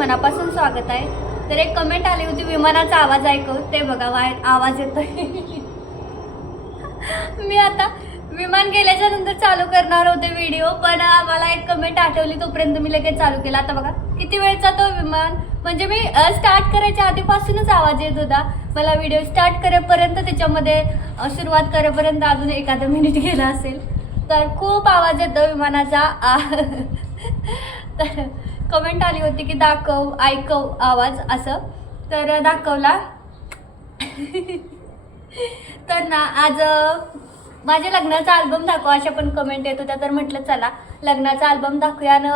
मनापासून स्वागत आहे. तर एक कमेंट आली होती विमानाचा आवाज ऐकून ते बघा वाय आवाज येतोय. मी आता विमान गेल्याच्यानंतर चालू करणार होते व्हिडिओ पण मला एक कमेंट आठवली तोपर्यंत मी लगेच चालू केला. आता बघा किती वेळचा तो विमान? म्हणजे मी स्टार्ट करायच्या आधीपासूनच आवाज येत होता. मला व्हिडिओ स्टार्ट करेपर्यंत त्याच्यामध्ये सुरुवात करेपर्यंत अजून एखादा मिनिट गेला असेल. तर खूप आवाज येतो विमानाचा. तर कमेंट आली होती की दाखव ऐकव आवाज असं. तर दाखवला. तर ना आज माझ्या लग्नाचा अल्बम दाखवा अशा पण कमेंट येत होत्या. तर म्हटलं चला लग्नाचा अल्बम दाखवूया. न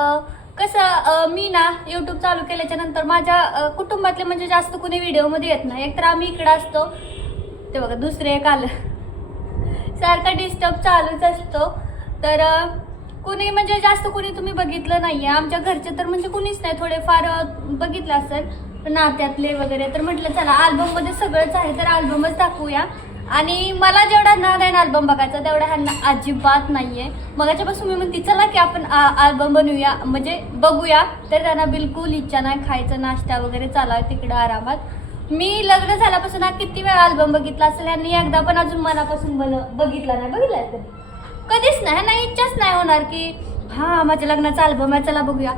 कसं मी ना यूट्यूब चालू केल्याच्यानंतर माझ्या कुटुंबातले म्हणजे जास्त कुणी व्हिडिओमध्ये येत नाही. एकतर आम्ही इकडं असतो. ते बघा दुसरे एक आलं. सारखा डिस्टर्ब चालूच असतो. तर कुणी म्हणजे जास्त कुणी तुम्ही बघितलं नाही आहे आमच्या घरचे तर म्हणजे कुणीच नाही. थोडेफार बघितलं असेल. नात्यातले वगैरे तर म्हटलं चला अल्बममध्ये सगळंच आहे तर अल्बमच दाखवूया. आणि मला जेवढा नाद आहे ना अल्बम बघायचा तेवढा ह्यांना अजिबात नाही आहे मगाच्यापासून मी म्हणते चला की आपण अल्बम बनवूया. म्हणजे बघूया तर त्यांना बिलकुल इच्छा नाही. खायचं नाश्ता वगैरे चाला तिकडं आरामात. मी लग्न झाल्यापासून हा किती वेळा अल्बम बघितला असेल ह्यांनी एकदा पण अजून मनापासून बन बघितला नाही. बघितला कधी कधीच नाही नाही इच्छाच नाही होणार की हां माझ्या लग्नाचा अल्बम आहे चला बघूया.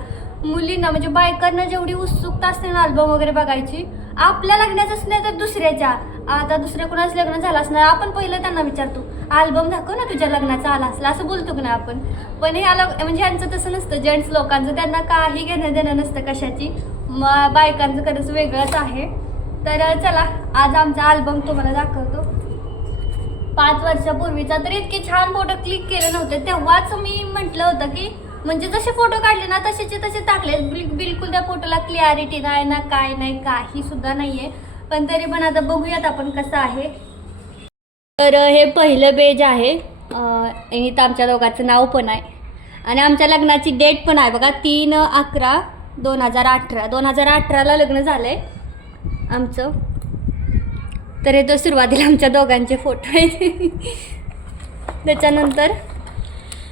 मुलींना म्हणजे बायकांना जेवढी उत्सुकता असते ना अल्बम वगैरे बघायची आपल्या लग्नाचंच नाही तर दुसऱ्याच्या. आता दुसऱ्या कोणाचं लग्न झालं असणार आपण पहिलं त्यांना विचारतो अल्बम दाखव ना तुझ्या लग्नाचा आला असला असं बोलतो की ना आपण. पण ह्या लग म्हणजे ह्यांचं तसं नसतं जेंट्स लोकांचं त्यांना काही घेणं देणं नसतं कशाची. मग बायकांचं खरंच वेगळंच आहे. तर चला आज आमचा अल्बम तुम्हाला दाखवतो. पाच वर्षापूर्वीचा तर इतके छान फोटो क्लिक केले नव्हते. तेव्हाच मी म्हटलं होतं की म्हणजे जसे फोटो काढले ना तसेचे तसे टाकले. बिल- बिलकुल त्या फोटोला क्लिअरिटी नाही ना काय नाही काही सुद्धा आहे पण तरी पण आता बघूयात आपण कसं आहे. तर हे पहिलं पेज आहे. अं, इथं आमच्या दोघांचं नाव पण आहे. आणि आमच्या लग्नाची डेट पण आहे बघा तीन अकरा दोन हजार अठरा. दोन हजार अठराला लग्न झालं आहे आमचं. तर हे तो सुरुवातीला आमच्या दोघांचे फोटो आहेत. त्याच्यानंतर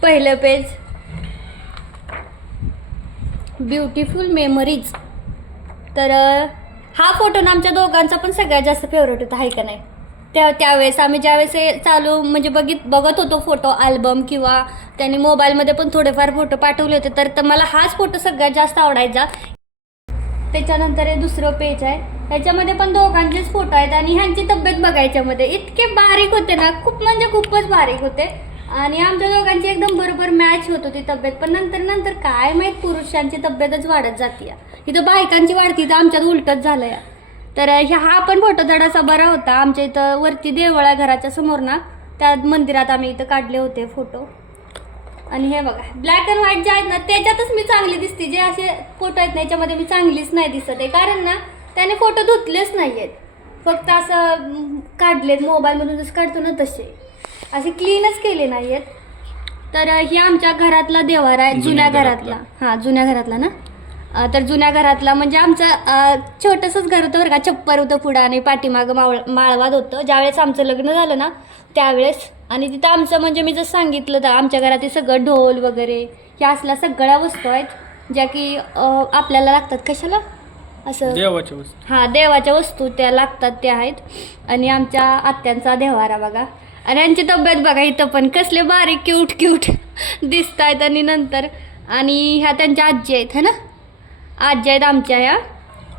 पहिलं पेज ब्युटिफुल मेमरीज तर हा फोटो ना आमच्या दोघांचा पण सगळ्यात जास्त फेवरेट होता आहे का नाही? त्या त्यावेळेस आम्ही ज्यावेळेस हे चालू म्हणजे बघित बघत होतो फोटो अल्बम किंवा त्यांनी मोबाईलमध्ये पण थोडेफार फोटो पाठवले होते तर तर मला हाच फोटो सगळ्यात जास्त आवडायचा. त्याच्यानंतर हे दुसरं पेज आहे. ह्याच्यामध्ये पण दोघांचेच फोटो आहेत आणि ह्यांची तब्येत बघायच्यामध्ये इतके बारीक होते ना खूप म्हणजे खूपच बारीक होते. आणि आमच्या दोघांची एकदम बरोबर मॅच होत होती तब्येत. पण नंतर नंतर काय माहीत पुरुषांची तब्येतच वाढत जाते इथं बायकांची वाढती तर आमच्यात उलटच झालं या तर ह्या हा पण फोटो जरासा बरा होता. आमच्या इथं वरती देवळा घराच्या समोर ना त्या मंदिरात आम्ही इथं काढले होते फोटो आणि हे बघा ब्लॅक अँड व्हाईट जे आहेत ना त्याच्यातच मी चांगली दिसते. जे असे फोटो आहेत ना याच्यामध्ये मी चांगलीच नाही दिसत आहे. कारण ना त्याने फोटो धुतलेच नाही आहेत फक्त असं काढलेत मोबाईलमधून जसं काढतो ना तसे. असे क्लीनच केले नाही आहेत तर हे आमच्या घरातला देवार आहे जुन्या घरातला. हां जुन्या घरातला ना? तर जुन्या घरातला म्हणजे आमचं छोटंसंच घर होतं बरं का. छप्पर होतं पुढं आणि पाठीमागं मावळ माळवाद होतं. ज्यावेळेस आमचं लग्न झालं ना त्यावेळेस. आणि तिथं आमचं म्हणजे मी जसं सांगितलं तर आमच्या घरात हे सगळं ढोल वगैरे ह्या असल्या सगळ्या वस्तू आहेत ज्या की आपल्याला लागतात. कशाला? असं. देवाच्या वस्तू. हां देवाच्या वस्तू त्या लागतात त्या आहेत. आणि आमच्या आत्यांचा देवारा बघा. आणि यांची तब्येत बघा इथं पण. कसले बारीक क्यूट क्यूट दिसत आहेत आणि नंतर. आणि ह्या त्यांच्या आजी आहेत है ना? आजी आहेत आमच्या ह्या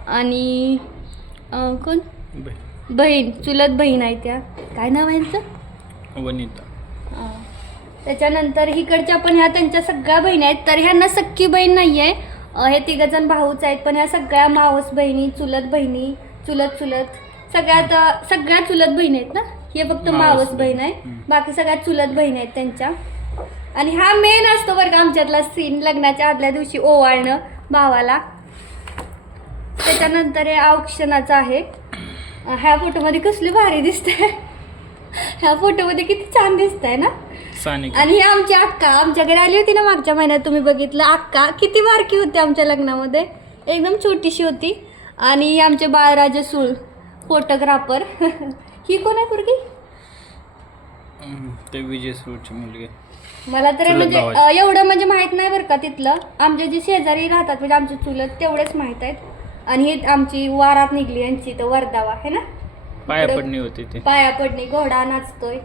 आणि अं, कोण? बहीण. चुलत बहीण आहे त्या. काय नाव आहे यांचं? वनिता. त्याच्यानंतर इकडच्या पण ह्या त्यांच्या सगळ्या बहिणी आहेत. तर ह्यांना सख्खी बहीण नाही आहे. अं, हे तिघजण भाऊच आहेत पण ह्या सगळ्या मावस बहिणी चुलत बहिणी चुलत चुलत. सगळ्यात अं, सगळ्या चुलत बहिणी आहेत ना? हे फक्त मावस मावस बहीण. आहे हम्म. बाकी सगळ्यात चुलत बहीण आहेत त्यांच्या. आणि हा मेन असतो बरं का आमच्यातला सीन लग्नाच्या आदल्या दिवशी ओवाळणं भावाला. त्याच्यानंतर हे औक्षणाचं आहे. ह्या फोटोमध्ये कसली भारी दिसते. ह्या फोटोमध्ये किती छान दिसत आहे ना आणि ही आमची अक्का आमच्या घरी आली होती ना मागच्या महिन्यात तुम्ही बघितलं. अक्का किती बारकी होती आमच्या लग्नामध्ये. एकदम छोटीशी होती. आणि आमचे बाळराजे सूळ फोटोग्राफर. ही कोण आहे पोरगी? ते विजय सूरची मुलगी. मला तर म्हणजे एवढं म्हणजे माहीत नाही बरं का तिथलं. आमचे जे शेजारी राहतात म्हणजे आमचे चुलत तेवढेच माहीत आहेत. आणि ही आमची वारात निघली यांची तर वरदावा आहे ना? पाया इकडं- पडणी होती ते. पाया पडणे घोडा नाचतोय.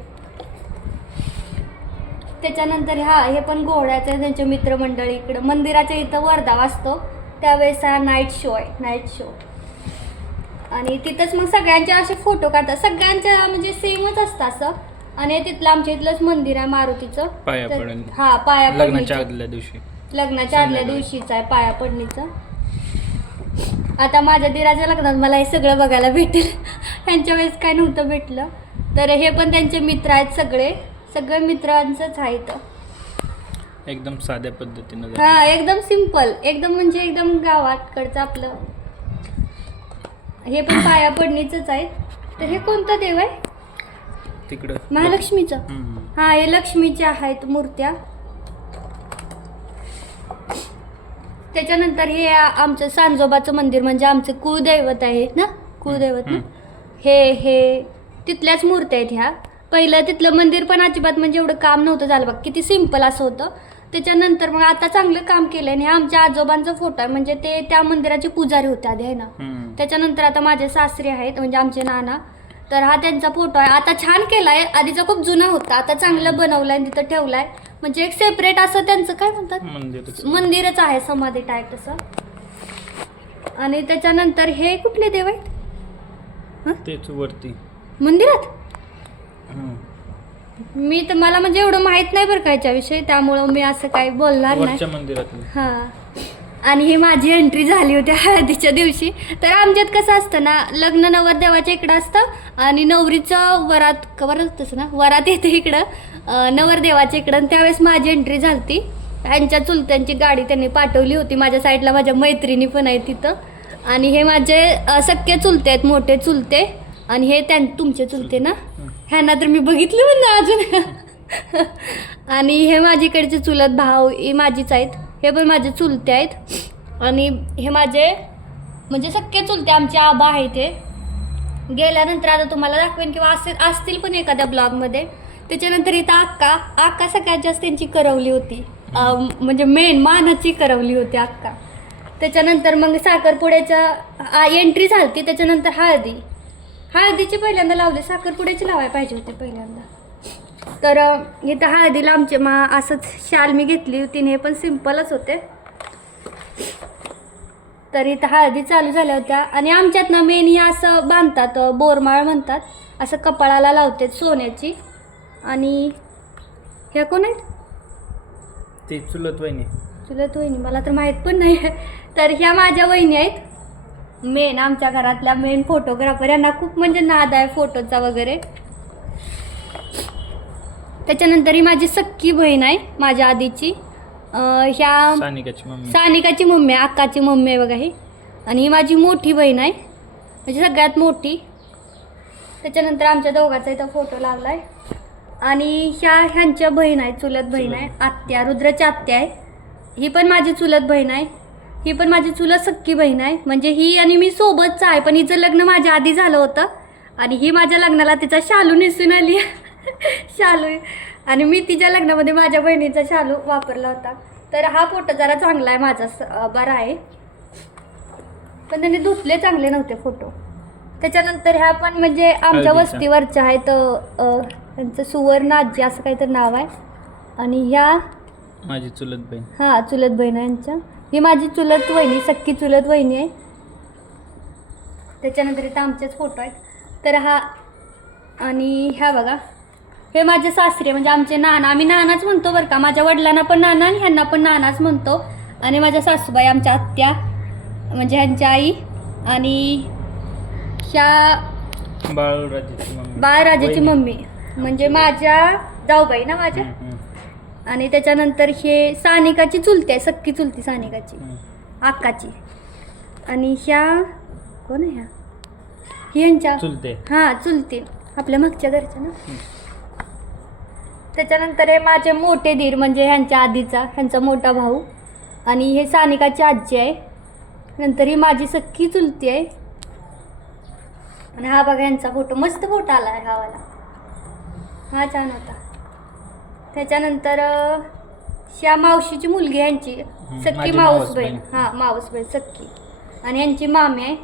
त्याच्यानंतर हा हे पण घोड्याचं त्यांचे मित्रमंडळी इकडं. मंदिराच्या इथं वर्धा वाजतो त्यावेळेस हा नाईट शो आहे नाईट शो आणि तिथंच मग सगळ्यांचे असे फोटो काढतात. सगळ्यांच्या म्हणजे सेमच असतं असं. आणि तिथलं आमच्या इथलंच मंदिर आहे मारुतीचं. पाया तर- पडणी. हा पाया लग्नाच्या पडणीचं. आदल्या दिवशी. लग्नाच्या आदल्या संध्याकाळी. दिवशीचा आहे पाया पडणीचा. आता माझ्या दिराच्या लग्नात मला हे सगळं बघायला भेटेल. ह्यांच्या वेळेस काय नव्हतं भेटलं. तर हे पण त्यांचे मित्र आहेत सगळे. सगळे मित्रांचंच आहे इथं. एकदम साध्या पद्धतीनं. हा एकदम सिंपल एकदम म्हणजे एकदम गावाकडचं आपलं. हे पण पाया पडणीचंच आहे. तर हे कोणतं देव आहे? तिकडं. महालक्ष्मीचं. हा हे लक्ष्मीच्या आहेत मूर्त्या. त्याच्यानंतर हे आमचं सांजोबाचं मंदिर म्हणजे आमचं कुळदैवत आहे ना? कुळदैवत ना. हे हे तिथल्याच मूर्त्या आहेत ह्या. पहिलं तिथलं मंदिर पण अजिबात म्हणजे एवढं काम नव्हतं झालं. बघ किती सिंपल असं होतं. त्याच्यानंतर मग आता चांगलं काम केलं आणि हे आमच्या आजोबांचा फोटो आहे. म्हणजे ते त्या मंदिराचे पुजारी होते आधी आहे ना. त्याच्यानंतर आता माझे सासरे आहेत म्हणजे आमचे नाना. तर हा त्यांचा फोटो आहे. आता छान केलाय. आधीचा खूप जुना होता. आता चांगलं बनवलाय आणि तिथं ठेवलाय. म्हणजे एक सेपरेट असं त्यांचं काय म्हणतात? मंदिरच. आहे समाधी टाईप तसं. आणि त्याच्यानंतर हे कुठले देव आहेत? तेच वरती. मंदिरात. मी तर मला म्हणजे एवढं माहीत नाही बरं का याच्याविषयी त्यामुळं मी असं काही बोलणार नाही. हां. आणि ही माझी एंट्री झाली होती हळदीच्या दिवशी. तर आमच्यात कसं असतं ना लग्न नवरदेवाच्या इकडं असतं आणि नवरीचं वरात क- वरात असतं ना? वरात येते इकडं. नवरदेवाच्या इकडं. त्यावेळेस माझी एंट्री झाली ह्यांच्या चुलत्यांची गाडी त्यांनी पाठवली होती. माझ्या साईडला माझ्या मैत्रिणी पण आहेत तिथं. आणि हे माझे सक्के सख्खे चुलते आहेत मोठे चुलते. आणि हे त्यां तुमचे चुलते ना? ह्यांना तर मी बघितलं पण ना अजून. आणि हे माझीकडचे चुलत भाऊ हे माझीच आहेत. हे पण माझे चुलते आहेत. आणि हे माझे म्हणजे सख्खे चुलते आमचे आबा आहे ते गेल्यानंतर आता तुम्हाला दाखवेन किंवा असेल असतील पण एखाद्या ब्लॉगमध्ये. त्याच्यानंतर इथं अक्का अक्का सगळ्यात जास्त त्यांची करवली होती. म्हणजे मेन मानाची करवली होती अक्का. त्याच्यानंतर मग साखरपुड्याच्या एंट्री झाली त्याच्यानंतर हळदी. हळदीची पहिल्यांदा लावली साखरपुड्याची लावायला पाहिजे होती पहिल्यांदा. तर इथं हळदीला आमचे मा असंच शाल मी घेतली होती हे पण सिम्पलच होते. तर इथं हळदी चालू झाल्या होत्या. आणि आमच्यात ना मेन असं बांधतात बोरमाळ म्हणतात असं कपाळाला लावतात सोन्याची. आणि ह्या कोण आहेत? ते चुलत वहिनी. चुलत वहिनी. मला तर माहीत पण नाही. तर ह्या माझ्या वहिनी आहेत. मेन आमच्या घरातल्या मेन फोटोग्राफर यांना खूप म्हणजे नाद आहे फोटोचा वगैरे. त्याच्यानंतर ही माझी सक्की बहीण आहे माझ्या आधीची. अं, ह्या सानिकाची मम्मी. सानिकाची मम्मी आहे अक्काची मम्मी आहे बघा ही. आणि ही माझी मोठी बहीण आहे. म्हणजे सगळ्यात मोठी. त्याच्यानंतर आमच्या दोघांचा इथं फोटो आहे आणि ह्या ह्यांच्या बहीण आहे चुलत बहीण आहे. आत्या रुद्रची आत्या आहे. ही पण माझी चुलत बहीण आहे. ही पण माझी चुलत सक्की बहीण आहे. म्हणजे ही आणि मी सोबतच आहे. पण हिचं लग्न माझ्या आधी झालं होतं. आणि ही माझ्या लग्नाला तिचा शालू नेसून आली. शालू. आणि मी तिच्या लग्नामध्ये माझ्या बहिणीचा शालू वापरला होता. तर हा फोटो जरा चांगला आहे माझा. बरा आहे. पण त्यांनी धुतले चांगले नव्हते फोटो त्याच्यानंतर ह्या पण म्हणजे आमच्या. वस्तीवरच्या आहेत त्यांचं सुवर्ण आजी असं काहीतरी नाव आहे. आणि ह्या माझी चुलत बहीण. हां चुलत बहीण आहे यांच्या ही माझी चुलत वहिनी सक्की चुलत वहिनी आहे. त्याच्यानंतर इथं आमचेच फोटो आहेत. तर हा आणि ह्या बघा. हे माझे सासरे म्हणजे आमचे नाना. आम्ही नानाच म्हणतो बरं का. माझ्या वडिलांना पण नाना आणि ह्यांना पण नानाच म्हणतो. आणि माझ्या सासूबाई आमच्या आत्या म्हणजे ह्यांच्या आई आणि ह्या बाळराजाची मम्मी. बाळराजाची. मम्मी. म्हणजे माझ्या जाऊबाई ना माझ्या? हम्म, आणि त्याच्यानंतर हे सानिकाची चुलती आहे सक्की चुलती सानिकाची. हम्म. आकाची. आणि ह्या कोण आहे ह्या? ही ह्यांच्या. चुलते. हां चुलती. आपल्या मागच्या घरच्या ना? त्याच्यानंतर हे माझे मोठे धीर म्हणजे ह्यांच्या आधीचा ह्यांचा मोठा भाऊ. आणि हे सानिकाची आजी आहे. नंतर ही माझी सख्खी चुलती आहे. आणि हा बघा यांचा फोटो मस्त फोटो आला आहे हा वाला. हा छान होता. त्याच्यानंतर ह्या मावशीची मुलगी यांची सक्की मावस बहीण. हां मावस बहीण सक्की आणि यांची मामी आहे.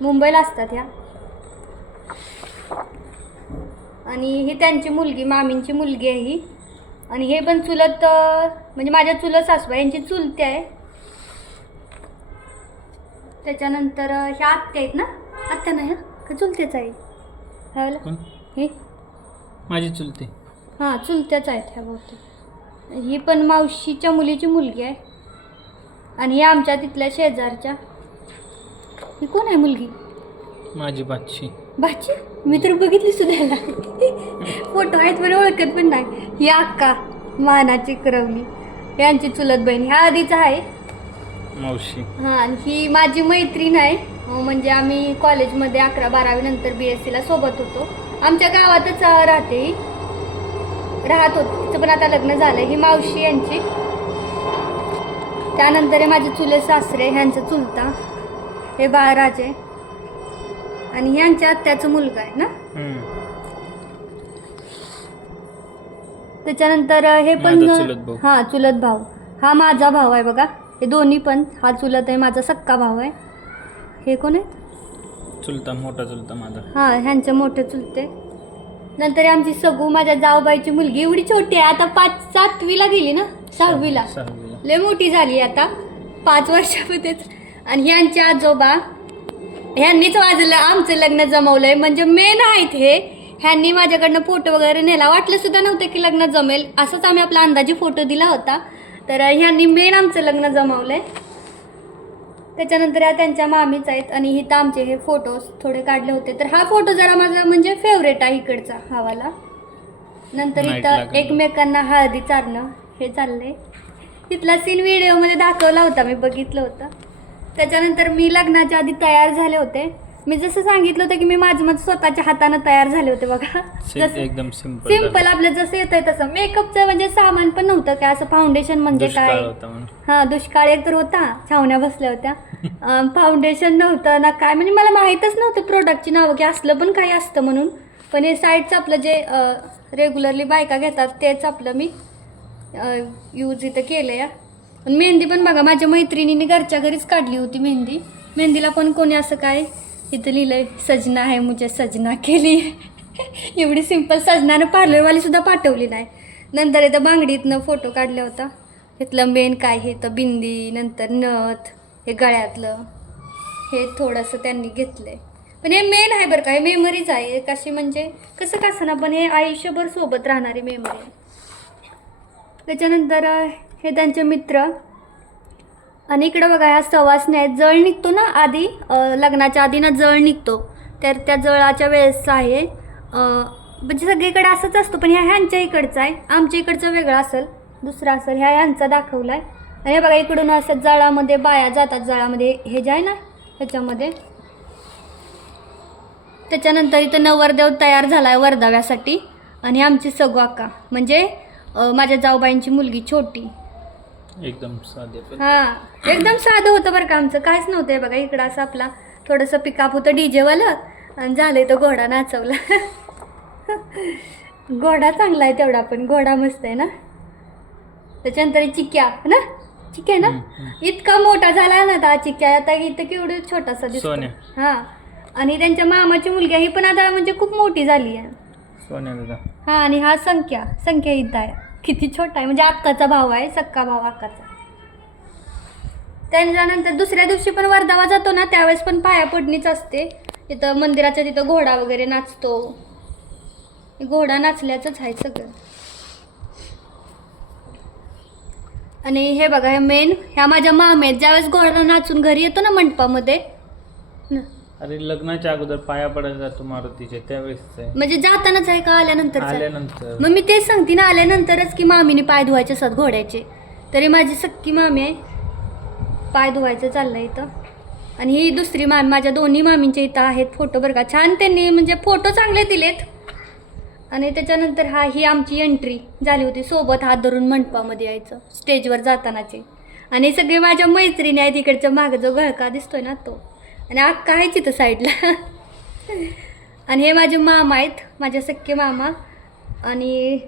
मुंबईला असतात ह्या. आणि ही त्यांची मुलगी मामींची मुलगी आहे ही. आणि हे पण चुलत म्हणजे माझ्या चुलत सासूबाई यांची चुलते आहे. त्याच्यानंतर ह्या आत्या आहेत ना? आत्या नाही हा? का चुलतेच आहे? हे? माझी चुलती. हां चुलत्याच आहेत ह्या बहुतेक. ही पण मावशीच्या मुलीची मुलगी आहे. आणि ही आमच्या तिथल्या शेजारच्या. ही कोण आहे मुलगी? माझी बादशी बाची मी तर बघितली सुद्धा फोटो आहेत पण ओळखत पण नाही. ही अक्का मानाची करवली. यांची चुलत बहीण. ह्या आधीच आहे. मावशी. हां आणि ही माझी मैत्रीण आहे. अं, म्हणजे आम्ही कॉलेजमध्ये अकरा बारावी नंतर बी एस सीला सोबत होतो. आमच्या गावातच राहते. राहत होती. तिचं पण आता लग्न झालं ही मावशी यांची. त्यानंतर हे माझे चुले सासरे ह्यांचं चुलता. हे बाळराजे आणि यांच्या आत्याचा मुलगा आहे ना. त्याच्यानंतर हे पण. हां चुलत भाऊ. हा माझा भाऊ आहे बघा. हे दोन्ही पण. हा चुलत आहे माझा सक्का भाऊ आहे. हे कोण आहे चुलता मोठा चुलता माझा. हां ह्यांचे मोठे चुलते. नंतर आमची सगू माझ्या जाऊबाईची मुलगी एवढी छोटी आहे. आता पाच सातवीला गेली ना? सहावीला. सहावीला. लय मोठी झाली आता. पाच वर्षामध्येच. आणि ही आमचे आजोबा ह्यांनीच माझं आमचं लग्न जमवलंय. म्हणजे मेन आहेत हे. ह्यांनी माझ्याकडनं फोटो वगैरे नेला वाटलं सुद्धा नव्हतं की लग्न जमेल. असंच आम्ही आपला अंदाजी फोटो दिला होता. तर ह्यांनी मेन आमचं लग्न जमवलंय. त्याच्यानंतर या त्यांच्या मामीच आहेत आणि इथं आमचे हे फोटोज थोडे काढले होते. तर हा फोटो जरा माझा म्हणजे फेवरेट आहे इकडचा हावाला. नंतर इथं. एकमेकांना हळदी चारणं हे चाललंय. तिथला सीन व्हिडिओमध्ये दाखवला होता मी बघितलं होतं. त्याच्यानंतर मी लग्नाच्या आधी तयार झाले होते. मी जसं सांगितलं होतं की मी माझं माझं स्वतःच्या हातानं तयार झाले होते बघा. जसं एकदम सिंपल सिंपल आपलं जसं येतंय तसं. मेकअपचं म्हणजे सामान पण नव्हतं काय असं फाउंडेशन म्हणजे काय? हा दुष्काळ एक तर होता छावण्या बसल्या होत्या. फाउंडेशन नव्हतं ना काय म्हणजे मला माहीतच नव्हतं प्रोडक्टची नावं की असलं पण काही असतं म्हणून. पण हे साईडचं आपलं जे रेग्युलरली बायका घेतात तेच आपलं मी यूज इथं केलं या पण मेहंदी पण बघा माझ्या मैत्रिणीने घरच्या घरीच काढली होती मेहंदी. मेहंदीला पण कोणी असं काय इथं लिहिलं सजना आहे मुझे सजना केली. एवढी सिंपल सजनानं पार्लरवालीसुद्धा पाठवली नाही. नंतर इथं बांगडीतनं फोटो काढला होता. इथलं मेन काय हे? तर बिंदी नंतर नथ हे गळ्यातलं. हे थोडंसं त्यांनी घेतलं आहे पण हे मेन आहे बरं का हे मेमरीज आहे. कशी म्हणजे कसं कसं ना पण हे आयुष्यभर सोबत राहणारी मेमरी आहे. त्याच्यानंतर हे त्यांचे मित्र आणि इकडं बघा ह्या सवासण्या आहेत. जळ निघतो ना आधी? लग्नाच्या आधी ना जळ निघतो. तर त्या जळाच्या वेळेसचा आहे. म्हणजे सगळीकडे असंच असतं पण ह्या ह्यांच्या इकडचं आहे. आमच्या इकडचं वेगळं असेल. दुसरं असेल. ह्या ह्यांचा दाखवला आहे आणि हे बघा इकडून असं जळामध्ये बाया जातात. जळामध्ये हे जे आहे ना ह्याच्यामध्ये. त्याच्यानंतर इथं नवरदेव तयार झाला आहे वर्धाव्यासाठी. आणि आमची सगू अक्का. म्हणजे माझ्या जाऊबाईंची मुलगी छोटी. एकदम साधे पण. हां एकदम साधं होतं बरं का आमचं. काहीच नव्हतं बघा इकडं असं आपला थोडंसं पिकाप होतं डीजेवालं आणि झालं तो घोडा नाचवला. घोडा चांगला आहे तेवढा पण घोडा मस्त आहे ना. त्याच्यानंतर चिक्या ना? चिक्या ना. इतका मोठा झाला ना आता चिक्या. आता इथं केवढं छोटासा दिसतो सोन्या. हां. आणि त्यांच्या मामाची मुलगी ही पण आता म्हणजे खूप मोठी झाली आहे. सोन्या दादा. हा आणि हा संख्या संख्या इथं आहे. किती छोटा आहे? म्हणजे अक्काचा भाऊ आहे सक्का भाऊ अक्काचा त्यांच्यानंतर दुसऱ्या दिवशी पण वर्धावा जातो ना त्यावेळेस पण पाया पडणीच असते. तिथं मंदिराच्या तिथं घोडा वगैरे नाचतो. घोडा नाचल्याचंच आहे सगळं. आणि हे बघा हे मेन ह्या माझ्या मामेत ज्यावेळेस घोडा नाचून घरी येतो ना मंडपामध्ये अरे लग्नाच्या अगोदर पाया पडायला जातो मारुतीच्या त्यावेळेस आहे. म्हणजे जातानाच आहे का आल्यानंतर आल्यानंतर. मग मी तेच सांगते ना आल्यानंतरच की मामीने पाय धुवायचे असतात घोड्याचे. तरी माझी सक्की मामी आहे. पाय धुवायचं चाललं इथं. आणि ही दुसरी मामी माझ्या दोन्ही मामींच्या इथं आहेत फोटो बरं का. छान त्यांनी म्हणजे फोटो चांगले दिलेत. आणि त्याच्यानंतर हा ही आमची एंट्री झाली होती सोबत हात धरून मंडपामध्ये यायचं स्टेजवर जातानाचे. आणि सगळे माझ्या मैत्रिणी आहेत इकडच्या मागं जो गळका दिसतोय ना तो. आणि आग आहे तिथं साईडला. आणि हे माझे मामा आहेत माझे सख्खे मामा. आणि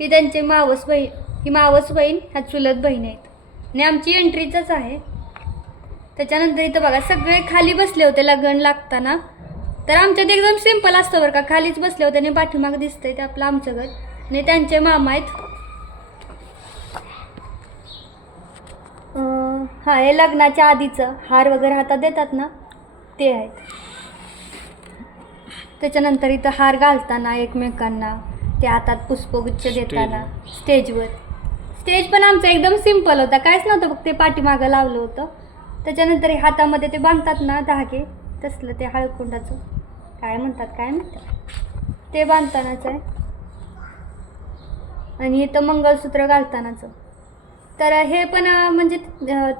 ही त्यांचे मावस बहीण ही मावस बहीण ह्या चुलत बहीण आहेत. आणि आमची एंट्रीचंच आहे. त्याच्यानंतर इथं बघा सगळे खाली बसले होते लग्न लागताना. तर आमच्यात एकदम सिंपल असतं बरं का खालीच बसले होते आणि पाठीमाग दिसतंय ते आपलं आमचं घर. आणि त्यांचे मामा आहेत. हा हे लग्नाच्या आधीचं हार वगैरे हातात देतात ना? ते आहेत. त्याच्यानंतर इथं हार घालताना एकमेकांना ते हातात पुष्पगुच्छ देताना स्टेजवर. स्टेज पण आमचा एकदम सिंपल होता. काहीच नव्हतं फक्त ते पाठीमागं लावलं होतं. त्याच्यानंतर हातामध्ये ते बांधतात ना धागे तसलं ते हळकुंडाचं. काय म्हणतात काय म्हणतात ते बांधतानाच आहे. आणि इथं मंगळसूत्र घालतानाचं. तर हे पण म्हणजे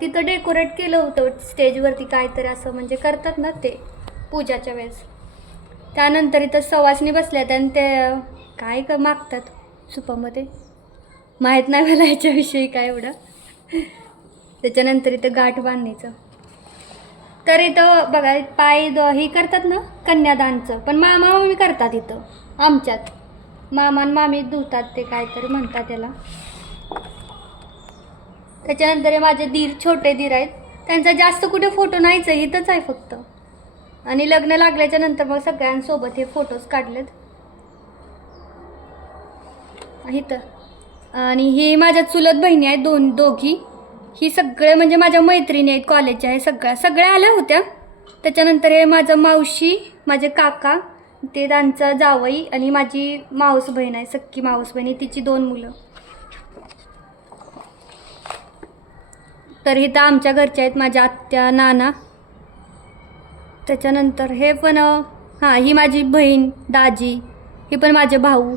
तिथं डेकोरेट केलं होतं स्टेजवरती काहीतरी असं म्हणजे करतात ना ते पूजाच्या वेळेस. त्यानंतर इथं सवासणी बसल्यात आणि ते काय क मागतात सुपामध्ये? माहीत नाही मला याच्याविषयी काय एवढं. त्याच्यानंतर इथं गाठ बांधणीचं. तर इथं बघा पाय द- ही करतात ना कन्यादानचं पण मामा मामी करतात इथं आमच्यात. मामा मामी धुतात ते काहीतरी म्हणतात त्याला त्याच्यानंतर हे माझे दीर छोटे दीर आहेत. त्यांचा जास्त कुठे फोटो नाहीच आहे इथंच आहे फक्त. आणि लग्न लागल्याच्या नंतर मग सगळ्यांसोबत हे फोटोज काढलेत. इथं. आणि ही माझ्या चुलत बहिणी आहेत दोन दोघी. ही सगळे म्हणजे माझ्या मैत्रिणी आहेत कॉलेजच्या आहे सगळ्या सगळ्या आल्या होत्या. त्याच्यानंतर हे माझं मावशी माझे काका ते त्यांचं जावई आणि माझी मावस बहीण आहे सक्की मावस बहीण आहे, तिची दोन मुलं. तर इथं आमच्या घरच्या आहेत माझ्या आत्या नाना. त्याच्यानंतर हे पण हां ही माझी बहीण दाजी. ही पण माझे भाऊ.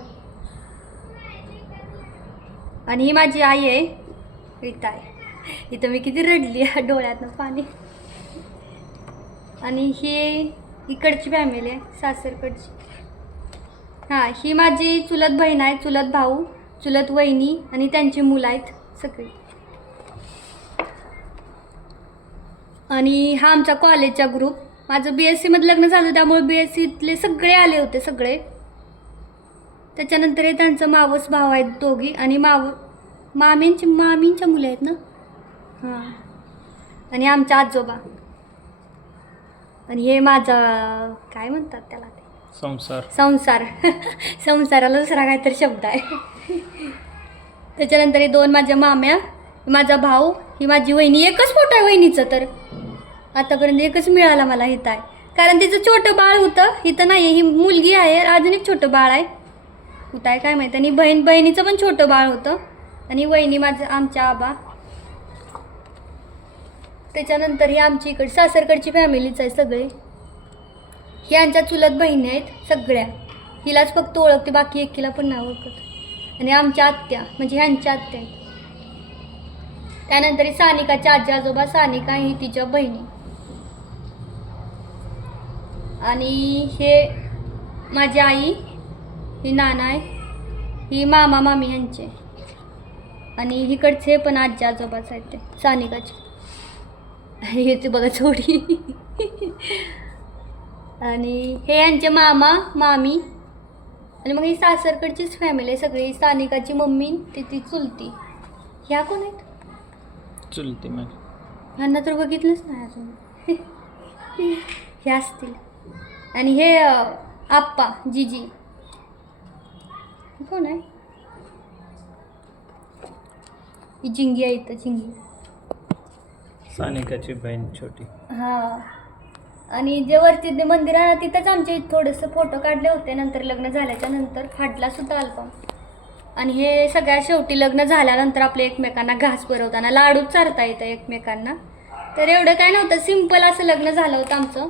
आणि ही माझी आई आहे इथं आहे. इथं मी किती रडली आहे डोळ्यातनं पाणी. आणि ही इकडची फॅमिली आहे सासरकडची. हां ही माझी चुलत बहीण आहे चुलत भाऊ चुलत वहिनी आणि त्यांची मुलं आहेत सगळी. आणि हा आमचा कॉलेजचा ग्रुप माझं बी एस सीमध्ये लग्न झालं त्यामुळे बी एस सीतले सगळे आले होते सगळे. त्याच्यानंतर हे त्यांचं मावस भाव आहेत दोघी आणि माव मामींची मामींच्या मुले आहेत ना? हां. आणि आमच्या आजोबा. आणि हे माझा काय म्हणतात त्याला ते? संसार. संसार. संसाराला दुसरा काहीतरी शब्द आहे. त्याच्यानंतर हे दोन माझ्या माम्या माझा भाऊ ही माझी वहिनी. एकच फोटो आहे वहिनीचं तर. आतापर्यंत एकच मिळाला मला इथं आहे कारण तिचं छोटं बाळ होतं. इथं नाही ही मुलगी आहे. अजून एक छोटं बाळ आहे. हो कुठं आहे काय माहीत. आणि बहीण बहिणीचं पण छोटं बाळ होतं. आणि वहिनी माझं आमच्या आबा. त्याच्यानंतर ही आमची इकडे सासरकडची फॅमिलीच आहे सगळे. ही आमच्या चुलत बहिणी आहेत सगळ्या. हिलाच फक्त ओळखते. बाकी एकीला पण नाही ओळखत आणि आमच्या आत्या म्हणजे ह्यांच्या आत्या आहेत. त्यानंतर सानिकाच्या आजी आजोबा सानिका ही तिच्या बहिणी. आणि हे माझी आई ही नाना आहे ही मामा मामी यांचे. आणि इकडचे पण आजी आजोबाच आहेत ते सानिकाचे. हे ते बघा थोडी. आणि हे यांचे मामा मामी. आणि मग ही सासरकडचीच फॅमिली आहे सगळी. सानिकाची मम्मी ती ती चुलती. ह्या कोण आहेत? चुलती मग ह्यांना तर बघितलंच नाही अजून. हे असतील. आणि हे आप्पा जीजी. कोण आहे? ही जिंगी आहे इथं जिंगी सानिकाची बहीण छोटी. हा. आणि जे वरती ते मंदिर आहे ना तिथंच आमचे थोडेसे फोटो काढले होते नंतर लग्न झाल्याच्यानंतर फाटला सुद्धा अल्बम आणि हे सगळ्या शेवटी लग्न झाल्यानंतर आपले एकमेकांना घास भरवताना लाडूच चारता येतं एकमेकांना. तर एवढं काय नव्हतं. सिंपल असं लग्न झालं होतं आमचं.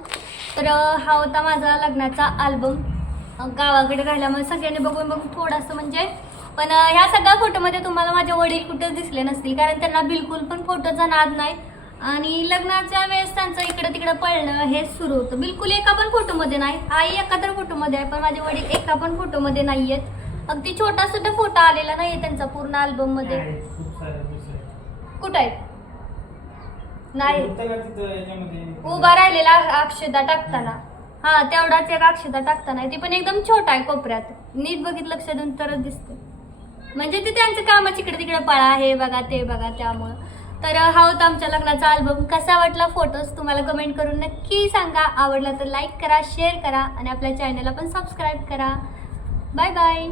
तर हा होता माझा लग्नाचा अल्बम गावाकडे राहिल्यामुळे सगळ्यांनी बघून बघून थोडंसं म्हणजे पण ह्या सगळ्या फोटोमध्ये तुम्हाला माझे वडील कुठेच दिसले नसतील. कारण त्यांना बिलकुल पण फोटोचा नाद नाही आणि लग्नाच्या वेळेस त्यांचं इकडं तिकडं पळणं हेच सुरू होतं. बिलकुल एका पण फोटोमध्ये नाही. आई एका तर फोटोमध्ये आहे पण माझे वडील एका पण फोटोमध्ये नाही आहेत अगदी छोटा सुद्धा फोटो आलेला नाही आहे त्यांचा पूर्ण अल्बममध्ये कुठं आहेत? नाही. उभा राहिलेला अक्षदा टाकताना. हा तेवढाच एक अक्षदा टाकताना. ती पण एकदम छोटा आहे कोपऱ्यात. नीट बघित लक्ष देऊन तरच दिसते. म्हणजे ते त्यांचं कामाच इकडे तिकडे पळा हे बघा ते बघा त्यामुळं. तर हा होता आमच्या लग्नाचा अल्बम कसा वाटला फोटोज तुम्हाला कमेंट करून नक्की सांगा. आवडला तर लाईक करा शेअर करा आणि आपल्या चॅनलला पण सबस्क्राईब करा. Bye bye